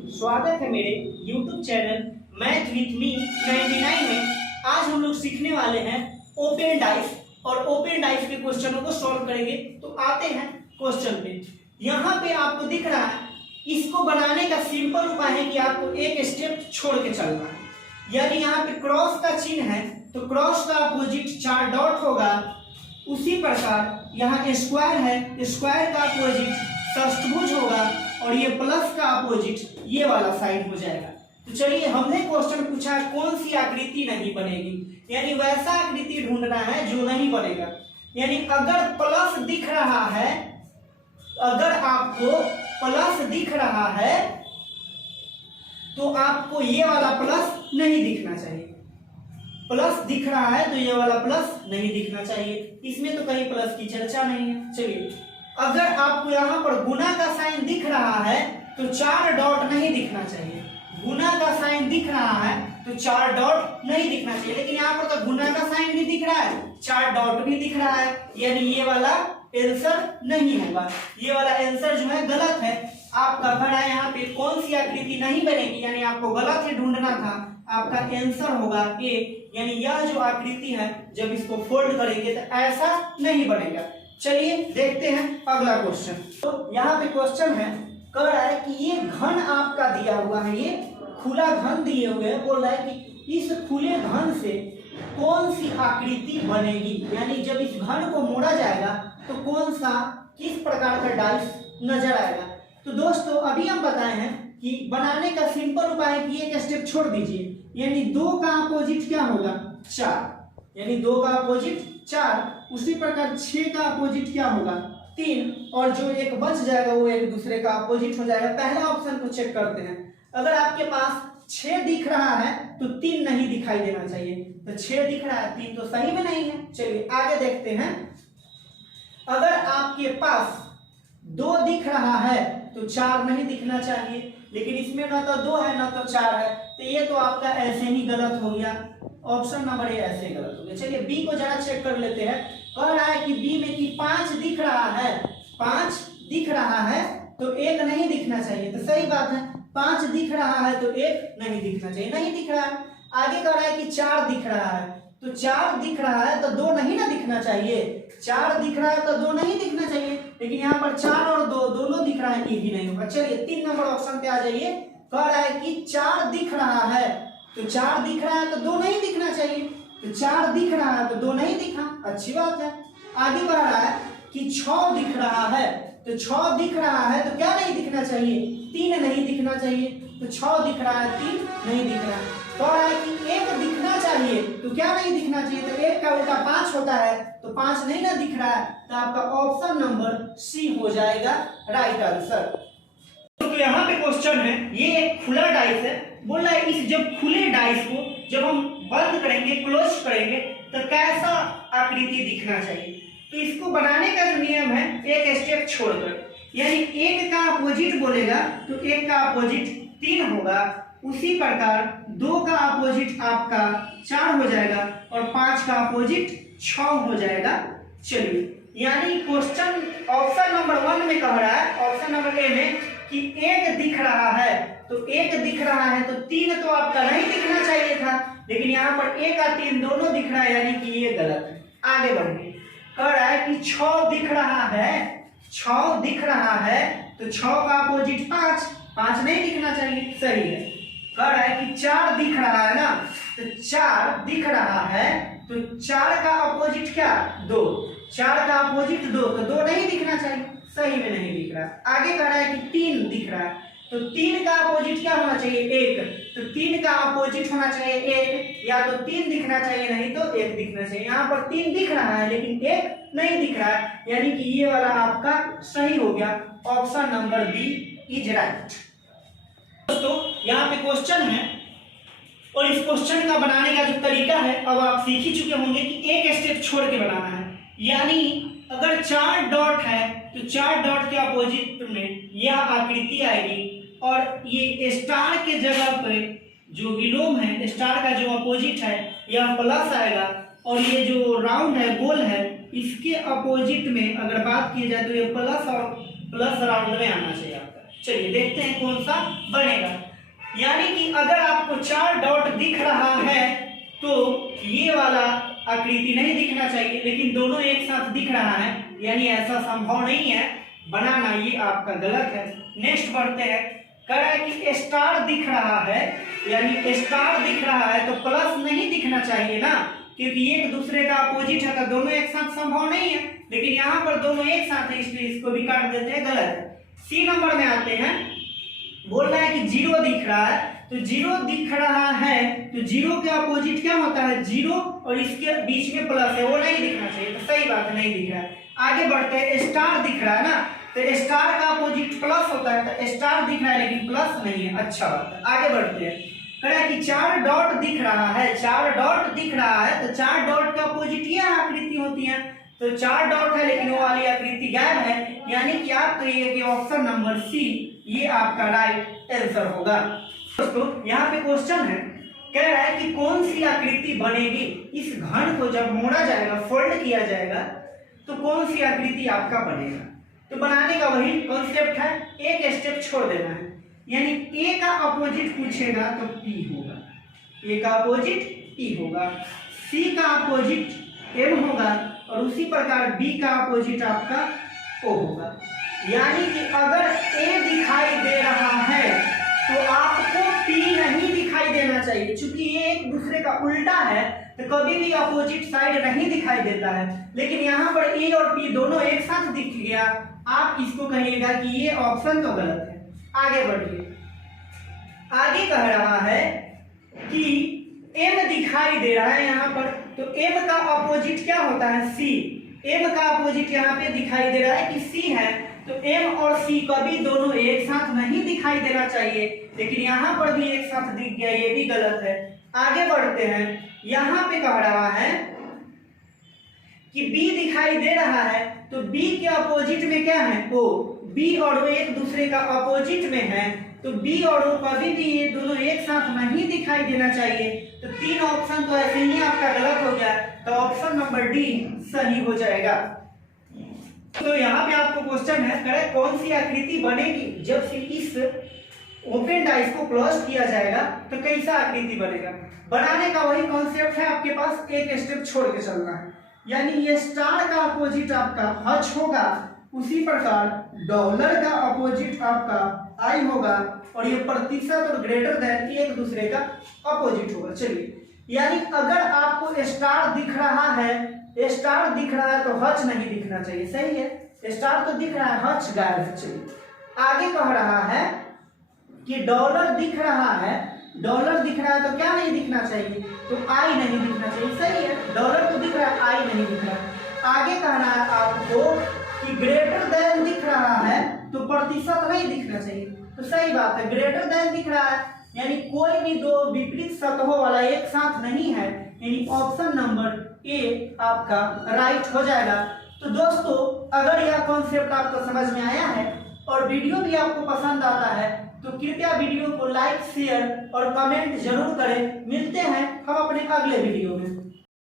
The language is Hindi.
स्वागत है मेरे YouTube channel math with me 99 में। आज हम लोग सीखने वाले हैं ओपन डाइस और ओपन डाइस के क्वेश्चनों को सॉल्व करेंगे। तो आते हैं क्वेश्चन पे। यहाँ पे आपको दिख रहा है, इसको बनाने का सिंपल उपाय है कि आपको एक स्टेप छोड़ के चलना है। यानी यहाँ पे क्रॉस का चिन्ह है तो क्रॉस का अपोजिट 4 डॉट होगा। उसी प्रकार यहाँ स्क्वायर है, स्क्वायर का अपोजिट षष्ठभुज होगा और ये प्लस का अपोजिट ये वाला साइड हो जाएगा। तो चलिए, हमने क्वेश्चन पूछा कौन सी आकृति नहीं बनेगी, यानी वैसा आकृति ढूंढना है जो नहीं बनेगा। यानी अगर प्लस दिख रहा है, अगर आपको प्लस दिख रहा है तो आपको ये वाला प्लस नहीं दिखना चाहिए। प्लस दिख रहा है तो ये वाला प्लस नहीं दिखना चाहिए, इसमें तो कहीं प्लस की चर्चा नहीं है। चलिए, अगर आपको यहाँ पर गुना का साइन दिख रहा है तो 4 डॉट नहीं दिखना चाहिए। गुना का साइन दिख रहा है तो 4 डॉट नहीं दिखना चाहिए, लेकिन यहाँ पर तो गुना का साइन भी दिख रहा है, 4 डॉट भी दिख रहा है, यानी ये वाला आंसर नहीं होगा। ये वाला आंसर जो है गलत है। आपका खड़ा है यहाँ पे कौन सी आकृति नहीं बनेगी, यानी आपको गलत ही ढूंढना था। आपका आंसर होगा ए, यानी यह जो आकृति है जब इसको फोल्ड करेंगे तो ऐसा नहीं बनेगा। चलिए देखते हैं अगला क्वेश्चन। तो यहाँ पे क्वेश्चन है, कह रहा है कि ये घन आपका दिया हुआ है, ये खुला घन दिए हुए हैं। बोल रहा है कि इस खुले घन से कौन सी आकृति बनेगी, यानी जब इस घन को मोड़ा जाएगा तो कौन सा किस प्रकार का डाइस नजर आएगा। तो दोस्तों अभी हम बताए हैं कि बनाने का सिंपल उपाय है कि एक स्टेप छोड़ दीजिए, यानी 2 का अपोजिट क्या होगा 4, यानी 2 का अपोजिट 4। उसी प्रकार 6 का अपोजिट क्या होगा 3, और जो एक बच जाएगा वो एक दूसरे का अपोजिट हो जाएगा। पहला ऑप्शन को चेक करते हैं। अगर आपके पास 6 दिख रहा है तो 3 नहीं दिखाई देना चाहिए, तो 6 दिख रहा है, 3 तो सही में नहीं है। चलिए आगे देखते हैं। अगर आपके पास 2 दिख रहा है तो 4 नहीं दिखना चाहिए, लेकिन इसमें ना तो 2 है ना तो 4 है, तो ये तो आपका ऐसे ही गलत हो गया। ऑप्शन नंबर ए ऐसे गलत हो गया। चलिए बी को जरा चेक कर लेते हैं। कह रहा है कि बी में कि 5 दिख रहा है, 5 दिख रहा है तो 1 नहीं दिखना चाहिए, तो सही बात है। 5 दिख रहा है तो 1 नहीं दिखना चाहिए, नहीं दिख रहा है। आगे कह रहा है कि 4 दिख रहा है, तो 4 दिख रहा है तो 2 नहीं ना दिखना चाहिए। 4 दिख रहा है तो 2 नहीं दिखना चाहिए, लेकिन यहाँ पर 4 और 2 दोनों दिख रहा है, ये भी नहीं होगा। चलिए 3 नंबर ऑप्शन पे आ जाइए। कह रहा है कि 4 दिख रहा है, तो 4 दिख रहा है तो 2 नहीं दिखना चाहिए, तो 4 दिख रहा है तो 2 नहीं दिखा, अच्छी बात है। आगे बढ़ रहा है कि 6 दिख रहा है, तो 6 दिख रहा है तो क्या नहीं दिखना चाहिए 3 नहीं दिखना चाहिए, तो 6 दिख रहा है 3 नहीं दिख रहा है। तो रहा है कि 1 दिखना चाहिए तो क्या नहीं दिखना चाहिए, तो 1 का उल्टा 5 होता है, तो 5 नहीं ना दिख रहा है, तो आपका ऑप्शन नंबर सी हो जाएगा राइट आंसर। तो यहाँ पे क्वेश्चन है, ये एक खुला डाइस है। बोल रहा है इस जब खुले डाइस को जब हम बंद करेंगे, क्लोज करेंगे, तो कैसा आकृति दिखना चाहिए। तो इसको बनाने का जो नियम है, एक स्टेप छोड़कर, यानी 1 का अपोजिट बोलेगा तो 1 का अपोजिट 3 होगा। उसी प्रकार 2 का अपोजिट आपका 4 हो जाएगा और 5 का अपोजिट 6 हो जाएगा। चलिए, यानी क्वेश्चन ऑप्शन नंबर 1 में कह रहा है, ऑप्शन नंबर ए में कि 1 दिख रहा है, तो 1 दिख रहा है तो 3 तो आपका नहीं दिखना चाहिए था, लेकिन यहाँ पर 1 और 3 दोनों दिख रहा है, यानी कि ये गलत है। आगे बढ़िए। कह रहा है कि 6 दिख रहा है, 6 दिख रहा है तो 6 का अपोजिट 5, 5 नहीं दिखना चाहिए, सही है। कह रहा है कि 4 दिख रहा है ना, तो 4 दिख रहा है तो 4 का अपोजिट क्या 2, 4 का अपोजिट 2, तो 2 नहीं दिखना चाहिए, सही में नहीं दिख रहा। आगे कह रहा है कि 3 दिख रहा है, तो 3 का अपोजिट क्या होना चाहिए 1, तो 3 का अपोजिट होना चाहिए 1, या तो 3 दिखना चाहिए नहीं तो 1 दिखना चाहिए। यहाँ पर 3 दिख रहा है लेकिन 1 नहीं दिख रहा है, यानी कि ये वाला आपका सही हो गया। Option number B is right. दोस्तों यहाँ पे क्वेश्चन है और इस क्वेश्चन का बनाने का जो तरीका है अब आप सीख ही चुके होंगे कि एक स्टेप छोड़ के बनाना है। यानी अगर 4 डॉट है तो 4 डॉट के अपोजिट में यह आकृति आएगी और ये स्टार के जगह पे जो विलोम है, स्टार का जो अपोजिट है यह प्लस आएगा, और ये जो राउंड है गोल है इसके अपोजिट में अगर बात की जाए तो ये प्लस और प्लस राउंड में आना चाहिए आपका। चलिए देखते हैं कौन सा बनेगा। यानी कि अगर आपको 4 डॉट दिख रहा है तो ये वाला आकृति नहीं दिखना चाहिए, लेकिन दोनों एक साथ दिख रहा है, यानी ऐसा संभव नहीं है बनाना, ये आपका गलत है। नेक्स्ट बढ़ते हैं। कह रहा है कि स्टार दिख रहा है, यानी स्टार दिख रहा है तो प्लस नहीं दिखना चाहिए ना, क्योंकि एक दूसरे का अपोजिट है तो दोनों एक साथ संभव नहीं है, लेकिन यहाँ पर दोनों एक साथ है इसलिए इसको भी काट देते हैं, गलत है। सी नंबर में आते हैं। बोल रहा है कि 0 दिख रहा है, तो 0 दिख रहा है तो 0 के अपोजिट क्या होता है 0 और इसके बीच में प्लस है, वो नहीं दिखना चाहिए, तो सही बात है नहीं दिख रहा है। आगे बढ़ते हैं। स्टार दिख रहा है ना, तो स्टार का अपोजिट प्लस होता है, तो स्टार दिख रहा है लेकिन प्लस नहीं है, अच्छा बात है। आगे बढ़ते हैं। कह रहा है कि 4 डॉट दिख रहा है, 4 डॉट दिख रहा है तो 4 डॉट का अपोजिट ये आकृति होती है, तो 4 डॉट है लेकिन वो वाली आकृति गायब है, यानी कि आप कहिए कि ऑप्शन नंबर सी ये आपका राइट आंसर होगा। दोस्तों यहाँ पे क्वेश्चन है, कह रहा है कि कौन सी आकृति बनेगी, इस घन को जब मोड़ा जाएगा, फोल्ड किया जाएगा तो कौन सी आकृति आपका बनेगा। तो बनाने का वही कॉन्सेप्ट है, एक स्टेप छोड़ देना है, यानी ए का अपोजिट पूछेगा तो पी होगा, ए का अपोजिट पी होगा, सी का अपोजिट एम होगा और उसी प्रकार बी का अपोजिट आपका ओ होगा। यानी कि अगर ए दिखाई दे रहा है तो आपको पी नहीं दिखाई देना चाहिए, क्योंकि ये एक दूसरे का उल्टा है तो कभी भी अपोजिट साइड नहीं दिखाई देता है, लेकिन यहाँ पर ए और पी दोनों एक साथ दिख गया, आप इसको कहिएगा कि ये ऑप्शन तो गलत है। आगे बढ़िए। आगे कह रहा है कि एम दिखाई दे रहा है यहाँ पर, तो एम का अपोजिट क्या होता है सी, एम का अपोजिट यहाँ पे दिखाई दे रहा है कि सी है, तो एम और सी कभी दोनों एक साथ नहीं दिखाई देना चाहिए, लेकिन यहाँ पर भी एक साथ दिख गया, ये भी गलत है। आगे बढ़ते हैं। यहाँ पे कह रहा है कि बी दिखाई दे रहा है, तो बी के अपोजिट में क्या है ओ, बी और ओ एक दूसरे का अपोजिट में है, तो बी और ओ कभी भी ये दोनों एक साथ नहीं दिखाई देना चाहिए, तो 3 ऑप्शन तो ऐसे ही आपका गलत हो गया, तो ऑप्शन नंबर डी सही हो जाएगा। तो यहाँ पे आपको क्वेश्चन है, करें कौन सी आकृति बनेगी जब से इस ओपन डाइस को क्लोज किया जाएगा तो कैसा आकृति बनेगा। बनाने का वही कॉन्सेप्ट है, आपके पास एक स्टेप छोड़ के चलना है, यानी ये स्टार का अपोजिट आपका हच होगा, उसी प्रकार डॉलर का अपोजिट आपका आई होगा, और ये प्रतिशत और ग्रेटर देन एक दूसरे का अपोजिट होगा। चलिए, यानी अगर आपको स्टार दिख रहा है, स्टार दिख रहा है तो हच नहीं दिखना चाहिए, सही है, स्टार तो दिख रहा है, हच गायब है। चलिए आगे कह रहा है कि डॉलर दिख रहा है, डॉलर दिख रहा है तो क्या नहीं दिखना चाहिए, तो आई नहीं दिखना चाहिए, सही है, डॉलर तो दिख रहा है, आई नहीं दिख रहा है। आगे कहना है आपको कि ग्रेटर देन दिख रहा है तो प्रतिशत नहीं दिखना चाहिए, तो सही बात है, ग्रेटर देन दिख रहा है, यानी कोई भी दो विपरीत सतहों वाला एक साथ नहीं है, यानी ऑप्शन नंबर ए आपका राइट हो जाएगा। तो दोस्तों अगर यह कॉन्सेप्ट आपको समझ में आया है और वीडियो भी आपको पसंद आता है तो कृपया वीडियो को लाइक, शेयर और कमेंट जरूर करें। मिलते हैं हम अपने अगले वीडियो में।